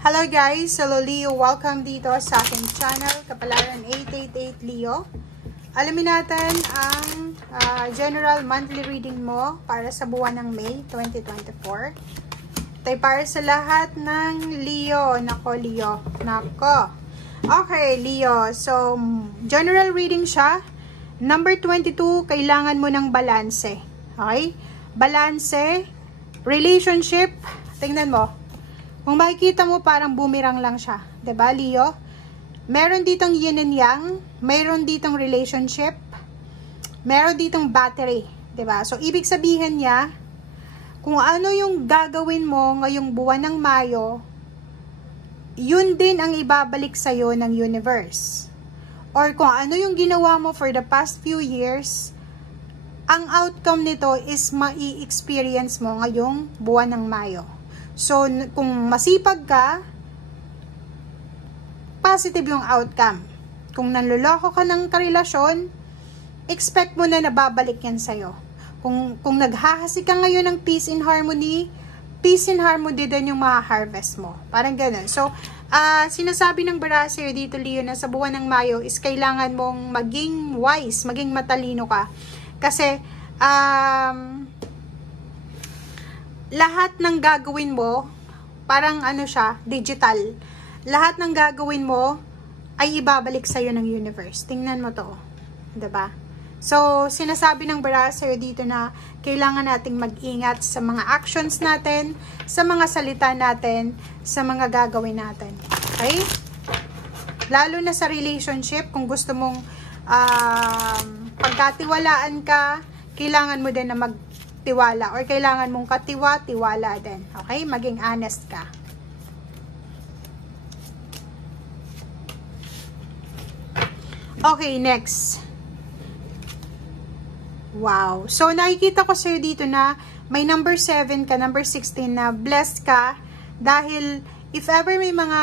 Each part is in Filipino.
Hello guys! Hello Leo! Welcome dito sa aking channel, Kapalaran 888 Leo. Alamin natin ang general monthly reading mo para sa buwan ng May 2024. Ito'y para sa lahat ng Leo. Nako Leo. Nako. Okay Leo. So, general reading siya. Number 22, kailangan mo ng balanse. Okay? Balanse, relationship, tingnan mo. Kung makikita mo, parang boomerang lang siya. 'Di ba, Leo? Meron ditong yin and yang, meron ditong relationship, meron ditong battery. 'Di ba? So, ibig sabihin niya, kung ano yung gagawin mo ngayong buwan ng Mayo, yun din ang ibabalik sa'yo ng universe. Or kung ano yung ginawa mo for the past few years, ang outcome nito is mai-experience mo ngayong buwan ng Mayo. So, kung masipag ka, positive yung outcome. Kung nanloloko ka ng karelasyon, expect mo na nababalik yan sa'yo. Kung naghahasi ka ngayon ng peace and harmony din yung ma-harvest mo. Parang ganun. So, sinasabi ng Barasir dito, Leo, na sa buwan ng Mayo is kailangan mong maging wise, maging matalino ka. Kasi, lahat ng gagawin mo, parang ano siya, digital. Lahat ng gagawin mo ay ibabalik sa'yo ng universe. Tingnan mo to. 'Di ba? So, sinasabi ng Barasir dito na kailangan nating mag-ingat sa mga actions natin, sa mga salita natin, sa mga gagawin natin. Okay? Lalo na sa relationship, kung gusto mong pagkatiwalaan ka, kailangan mo din na magtiwala or kailangan mong tiwala din. Okay? Maging honest ka. Okay, next. Wow. So, nakikita ko sa'yo dito na may number 7 ka, number 16 na blessed ka dahil if ever may mga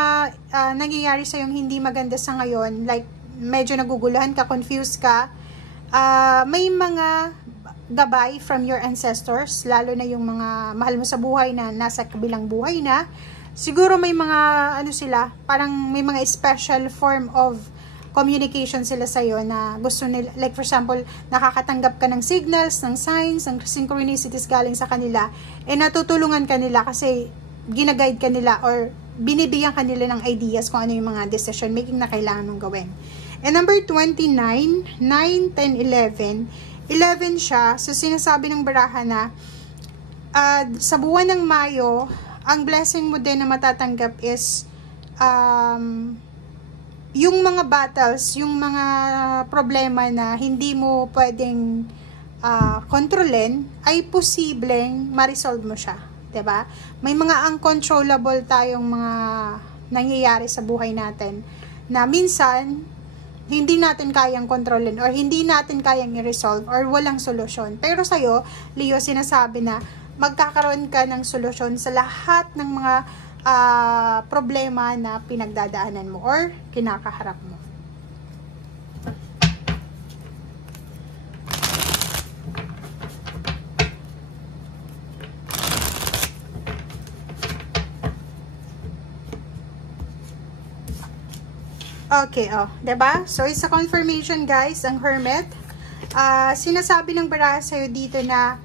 nangyayari sa'yong hindi maganda sa ngayon, like medyo naguguluhan ka, confused ka, may mga gabay from your ancestors, lalo na yung mga mahal mo sa buhay na nasa kabilang buhay na. Siguro may mga, ano sila, parang may mga special form of communication sila sa'yo na gusto nila, like for example, nakakatanggap ka ng signals, ng signs, ng synchronicities galing sa kanila, natutulungan ka nila kasi ginaguide ka nila or binibigyan ka nila ng ideas kung ano yung mga decision making na kailangan mong gawin. And number 29, 9, 10, 11, 11 siya, so sinasabi ng baraha na sa buwan ng Mayo, ang blessing mo din na matatanggap is yung mga battles, yung mga problema na hindi mo pwedeng kontrolin, ay posibleng ma-resolve mo siya. 'Di ba? May mga uncontrollable tayong mga nangyayari sa buhay natin na minsan hindi natin kayang kontrolin or hindi natin kayang i-resolve or walang solusyon. Pero sa'yo, Leo, sinasabi na magkakaroon ka ng solusyon sa lahat ng mga problema na pinagdadaanan mo or kinakaharap mo. Okay, diba? So, it's a confirmation, guys, ang Hermit. Sinasabi ng baraha sa'yo dito na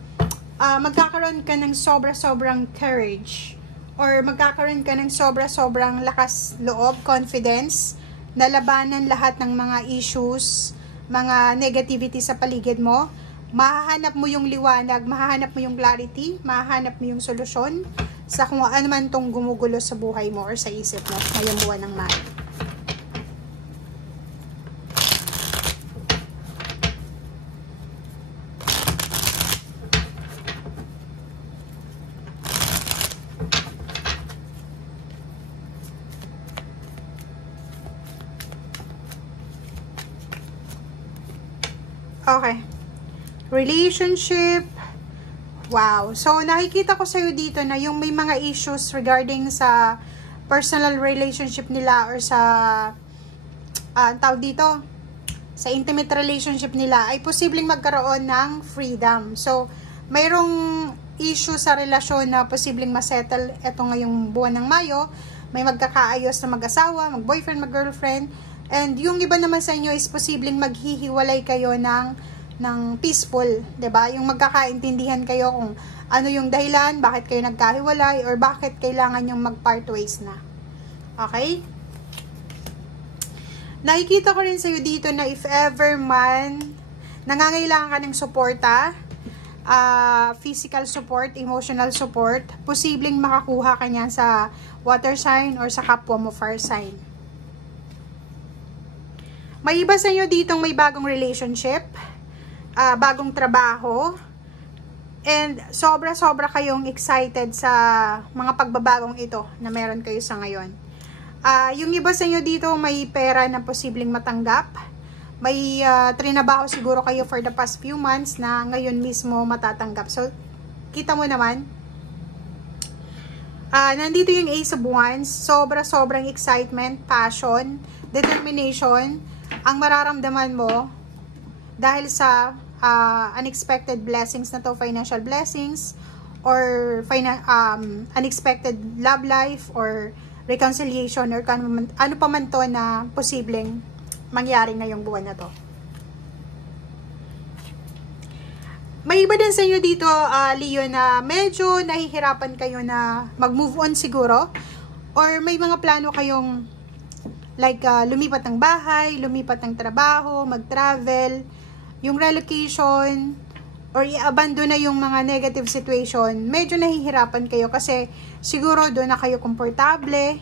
magkakaroon ka ng sobra-sobrang courage or magkakaroon ka ng sobra-sobrang lakas loob, confidence, na labanan lahat ng mga issues, mga negativity sa paligid mo. Mahahanap mo yung liwanag, mahahanap mo yung clarity, mahahanap mo yung solusyon sa kung ano man tong gumugulo sa buhay mo or sa isip mo ngayong buwan ng Mayo. Okay. Relationship. Wow. So, nakikita ko sa'yo dito na yung may mga issues regarding sa personal relationship nila or sa tawag dito, sa intimate relationship nila ay posibleng magkaroon ng freedom. So, mayroong issue sa relasyon na posibleng masettle eto ngayong buwan ng Mayo. may magkakaayos na mag-asawa, mag-boyfriend, mag-girlfriend. And yung iba naman sa inyo is posibleng maghihiwalay kayo ng peaceful, 'di ba? Yung magkakaintindihan kayo kung ano yung dahilan, bakit kayo nagkahiwalay, or bakit kailangan yung mag-part ways na. Okay? Nakikita ko rin sa'yo dito na if ever man nangangailangan ka ng suporta, physical support, emotional support, posibleng makakuha ka niyan sa water sign or sa kapwa mo fire sign. May iba sa inyo ditong may bagong relationship, bagong trabaho, and sobra-sobra kayong excited sa mga pagbabagong ito na meron kayo sa ngayon. Yung iba sa inyo dito may pera na posibleng matanggap. May trinabaho siguro kayo for the past few months na ngayon mismo matatanggap. So, kita mo naman, nandito yung Ace of Wands, sobrang excitement, passion, determination, ang mararamdaman mo dahil sa unexpected blessings na to, financial blessings, or unexpected love life, or reconciliation, or ano pa man to na posibleng mangyari ngayong buwan na to. May iba din sa inyo dito, Leo, na medyo nahihirapan kayo na mag-move on siguro, or may mga plano kayong like lumipat ng bahay, lumipat ng trabaho, mag-travel, yung relocation, or i-abandon na yung mga negative situation. Medyo nahihirapan kayo kasi siguro doon na kayo komportable,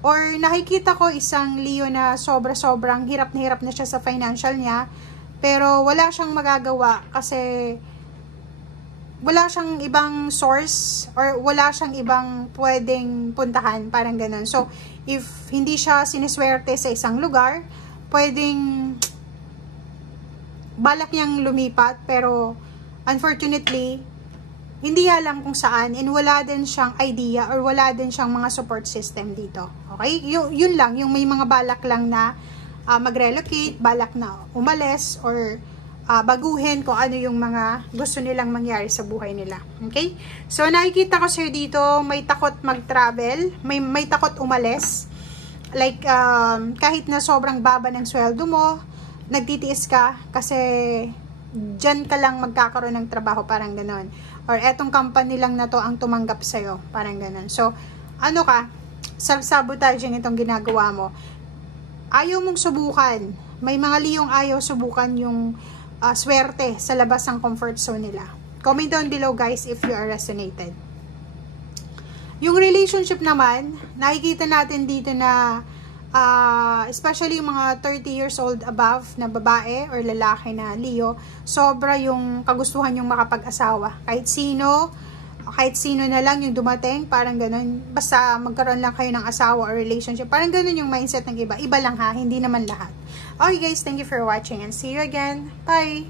or nakikita ko isang Leo na sobrang hirap na siya sa financial niya, pero wala siyang magagawa kasi wala siyang ibang source or wala siyang ibang pwedeng puntahan, parang ganun. So, if hindi siya siniswerte sa isang lugar, pwedeng balak niyang lumipat, pero unfortunately, hindi alam kung saan, and wala din siyang idea or wala din siyang mga support system dito. Okay? Yun lang, yung may mga balak lang na mag-relocate, balak na umalis, or baguhin kung ano yung mga gusto nilang mangyari sa buhay nila. Okay? So, nakikita ko sa'yo dito, may takot mag-travel, may takot umalis. Like, kahit na sobrang baba ng sweldo mo, nagtitiis ka kasi dyan ka lang magkakaroon ng trabaho, parang ganon. Or etong company lang na to ang tumanggap sa'yo, parang ganon. So, ano ka? Self-sabotaging itong ginagawa mo. Ayaw mong subukan. May mga Leong ayaw subukan yung swerte sa labas ng comfort zone nila. Comment down below, guys, if you are resonated. Yung relationship naman, nakikita natin dito na especially yung mga 30 years old above na babae or lalaki na Leo, sobra yung kagustuhan yung makapag-asawa. Kahit sino na lang yung dumating, parang ganun. Basta magkaroon lang kayo ng asawa or relationship. Parang ganun yung mindset ng iba. Iba lang ha, hindi naman lahat. Okay guys, thank you for watching and see you again. Bye!